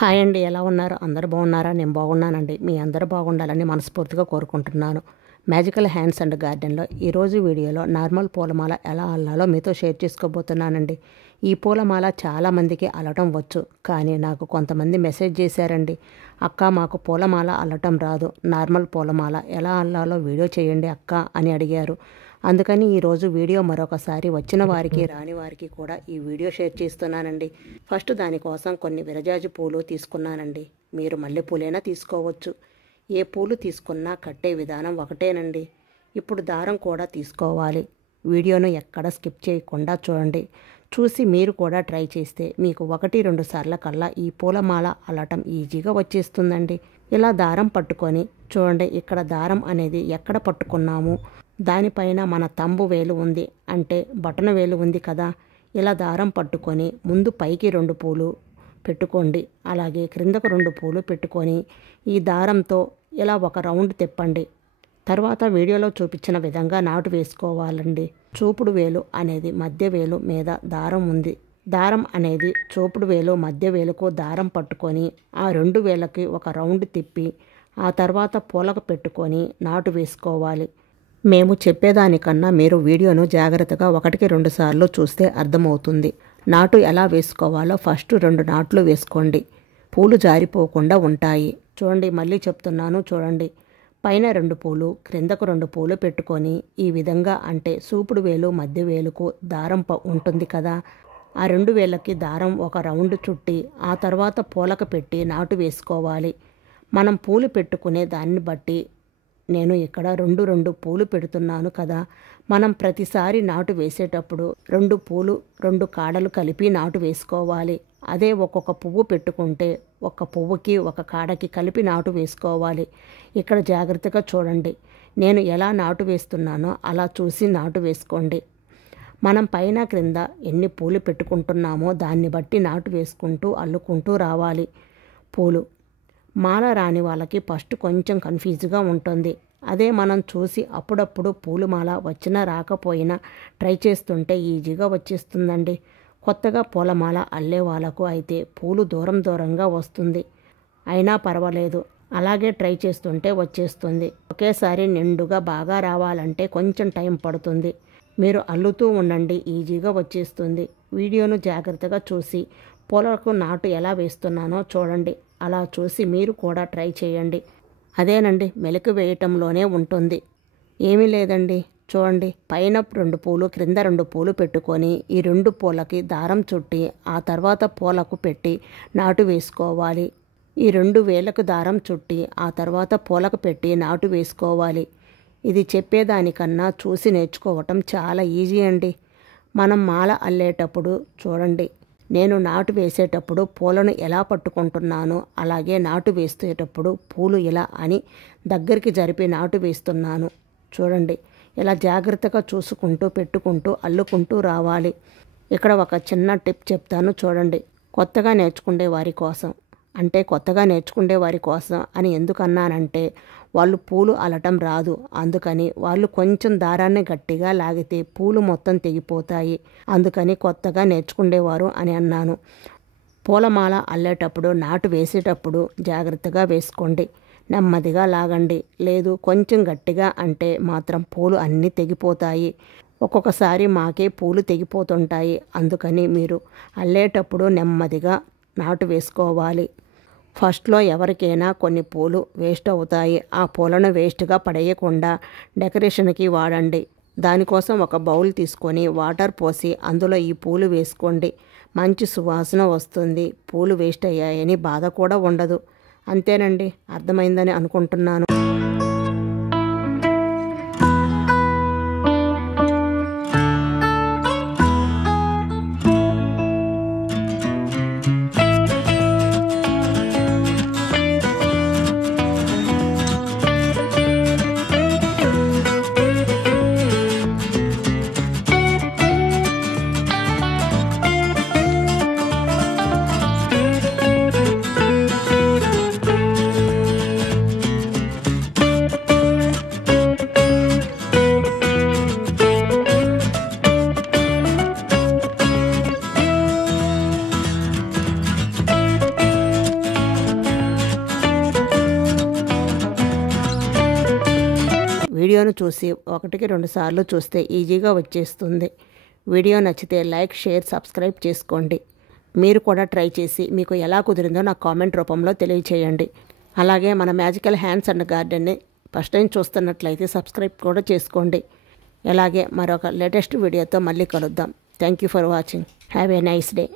Hi అండి, ఎలా ఉన్నారు? అందరూ బాగున్నారా? నేను బాగున్నానండి. మీ అందరూ బాగుండాలని మనస్ఫూర్తిగా కోరుకుంటున్నాను. మ్యాజికల్ హ్యాండ్స్ అండ్ గార్డెన్లో ఈరోజు వీడియోలో నార్మల్ పూలమాల ఎలా అల్లాలో మీతో షేర్ చేసుకోబోతున్నానండి. ఈ పూలమాల చాలామందికి అల్లటం వచ్చు, కానీ నాకు కొంతమంది మెసేజ్ చేశారండి, అక్క మాకు పూలమాల అల్లటం రాదు, నార్మల్ పూలమాల ఎలా అల్లాలో వీడియో చేయండి అక్క అని అడిగారు. అందుకని ఈరోజు వీడియో మరొకసారి వచ్చిన వారికి రాని వారికి కూడా ఈ వీడియో షేర్ చేస్తున్నానండి. ఫస్ట్ దానికోసం కొన్ని విరజాజి పూలు తీసుకున్నానండి. మీరు మల్లెపూలైనా తీసుకోవచ్చు. ఏ పూలు తీసుకున్నా కట్టే విధానం ఒకటేనండి. ఇప్పుడు దారం కూడా తీసుకోవాలి. వీడియోను ఎక్కడ స్కిప్ చేయకుండా చూడండి. చూసి మీరు కూడా ట్రై చేస్తే మీకు 1-2 సార్ల కల్లా ఈ పూలమాల అల్లటం ఈజీగా వచ్చేస్తుందండి. ఇలా దారం పట్టుకొని చూడండి, ఇక్కడ దారం అనేది ఎక్కడ పట్టుకున్నాము దానిపైన మన తంబు వేలు ఉంది, అంటే బటన్ వేలు ఉంది కదా. ఇలా దారం పట్టుకొని ముందు పైకి 2 పూలు పెట్టుకోండి, అలాగే క్రిందకు 2 పూలు పెట్టుకొని ఈ దారంతో ఇలా ఒక రౌండ్ తిప్పండి. తర్వాత వీడియోలో చూపించిన విధంగా నాటు వేసుకోవాలండి. చూపుడు వేలు అనేది మధ్య వేలు మీద దారం ఉంది. దారం అనేది చూపుడు వేలు మధ్య వేలుకు దారం పట్టుకొని ఆ 2 వేలకి ఒక రౌండ్ తిప్పి ఆ తర్వాత పూలకు పెట్టుకొని నాటు వేసుకోవాలి. మేము చెప్పేదానికన్నా మీరు వీడియోను జాగ్రత్తగా 1-2 సార్లు చూస్తే అర్థమవుతుంది. నాటు ఎలా వేసుకోవాలో ఫస్ట్ 2 నాట్లు వేసుకోండి, పూలు జారిపోకుండా ఉంటాయి. చూడండి, మళ్ళీ చెప్తున్నాను చూడండి. పైన 2 పూలు క్రిందకు 2 పూలు పెట్టుకొని ఈ విధంగా, అంటే చూపుడు వేలు మధ్య వేలుకు దారం ఉంటుంది కదా, ఆ 2 వేలకి దారం ఒక రౌండ్ చుట్టి ఆ తర్వాత పూలకు పెట్టి నాటు వేసుకోవాలి. మనం పూలు పెట్టుకునే దాన్ని బట్టి నేను ఇక్కడ 2 పూలు పెడుతున్నాను కదా. మనం ప్రతిసారి నాటు వేసేటప్పుడు 2 పూలు 2 కాడలు కలిపి నాటు వేసుకోవాలి. అదే ఒక్కొక్క పువ్వు పెట్టుకుంటే ఒక పువ్వుకి ఒక కాడకి కలిపి నాటు వేసుకోవాలి. ఇక్కడ జాగ్రత్తగా చూడండి, నేను ఎలా నాటు వేస్తున్నానో అలా చూసి నాటు వేసుకోండి. మనం పైన క్రింద ఎన్ని పూలు పెట్టుకుంటున్నామో దాన్ని బట్టి నాటు వేసుకుంటూ అల్లుకుంటూ రావాలి. పూలు మాల రాని వాళ్ళకి ఫస్ట్ కొంచెం కన్ఫ్యూజ్గా ఉంటుంది. అదే మనం చూసి అప్పుడప్పుడు పూలు మాల వచ్చినా రాకపోయినా ట్రై చేస్తుంటే ఈజీగా వచ్చేస్తుందండి. కొత్తగా పూలమాల అల్లే వాళ్ళకు అయితే పూలు దూరంగా వస్తుంది, అయినా పర్వాలేదు, అలాగే ట్రై చేస్తుంటే వచ్చేస్తుంది. ఒకేసారి నిండుగా బాగా రావాలంటే కొంచెం టైం పడుతుంది. మీరు అల్లుతూ ఉండండి, ఈజీగా వచ్చేస్తుంది. వీడియోను జాగ్రత్తగా చూసి పూలకు నాటు ఎలా వేస్తున్నానో చూడండి. అలా చూసి మీరు కూడా ట్రై చేయండి. అదేనండి, మెలకు వేయటంలోనే ఉంటుంది, ఏమీ లేదండి. చూడండి, పైన 2 పూలు క్రింద 2 పూలు పెట్టుకొని ఈ 2 పూలకి దారం చుట్టి ఆ తర్వాత పూలకు పెట్టి నాటు వేసుకోవాలి. ఈ 2 వేలకు దారం చుట్టి ఆ తర్వాత పూలకు పెట్టి నాటు వేసుకోవాలి. ఇది చెప్పేదానికన్నా చూసి నేర్చుకోవటం చాలా ఈజీ అండి. మనం మాల అల్లేటప్పుడు చూడండి, నేను నాటు వేసేటప్పుడు పూలను ఎలా పట్టుకుంటున్నానో అలాగే నాటు వేసేటప్పుడు పూలు ఇలా అని దగ్గరికి జరిపి నాటు వేస్తున్నాను. చూడండి, ఇలా జాగ్రత్తగా చూసుకుంటూ పెట్టుకుంటూ అల్లుకుంటూ రావాలి. ఇక్కడ ఒక చిన్న టిప్ చెప్తాను చూడండి. కొత్తగా నేర్చుకునే వారి కోసం, అంటే కొత్తగా నేర్చుకునే వారి కోసం అని ఎందుకన్నానంటే, వాళ్ళు పూలు అల్లటం రాదు, అందుకని వాళ్ళు కొంచెం దారాన్ని గట్టిగా లాగితే పూలు మొత్తం తెగిపోతాయి, అందుకని కొత్తగా నేర్చుకునేవారు అని అన్నాను. పూలమాల అల్లేటప్పుడు నాటు వేసేటప్పుడు జాగ్రత్తగా వేసుకోండి, నెమ్మదిగా లాగండి. లేదు కొంచెం గట్టిగా అంటే మాత్రం పూలు అన్నీ తెగిపోతాయి. ఒక్కొక్కసారి మాకే పూలు తెగిపోతుంటాయి, అందుకని మీరు అల్లేటప్పుడు నెమ్మదిగా నాటు వేసుకోవాలి. ఫస్ట్లో ఎవరికైనా కొన్ని పూలు వేస్ట్ అవుతాయి, ఆ పూలను వేస్ట్గా పడేయకుండా డెకరేషన్కి వాడండి. దానికోసం ఒక బౌల్ తీసుకొని వాటర్ పోసి అందులో ఈ పూలు వేసుకోండి. మంచి సువాసన వస్తుంది, పూలు వేస్ట్ అయ్యాయని బాధ కూడా ఉండదు. అంతేనండి, అర్థమైందని అనుకుంటున్నాను. వీడియోను చూసి 1-2 సార్లు చూస్తే ఈజీగా వచ్చేస్తుంది. వీడియో నచ్చితే లైక్, షేర్, సబ్స్క్రైబ్ చేసుకోండి. మీరు కూడా ట్రై చేసి మీకు ఎలా కుదిరిందో నాకు కామెంట్ రూపంలో తెలియచేయండి. అలాగే మన మ్యాజికల్ హ్యాండ్స్ అండ్ గార్డెన్ని ఫస్ట్ టైం చూస్తున్నట్లయితే సబ్స్క్రైబ్ కూడా చేసుకోండి. అలాగే మరొక లేటెస్ట్ వీడియోతో మళ్ళీ కలుద్దాం. Thank you for watching. Have a nice day.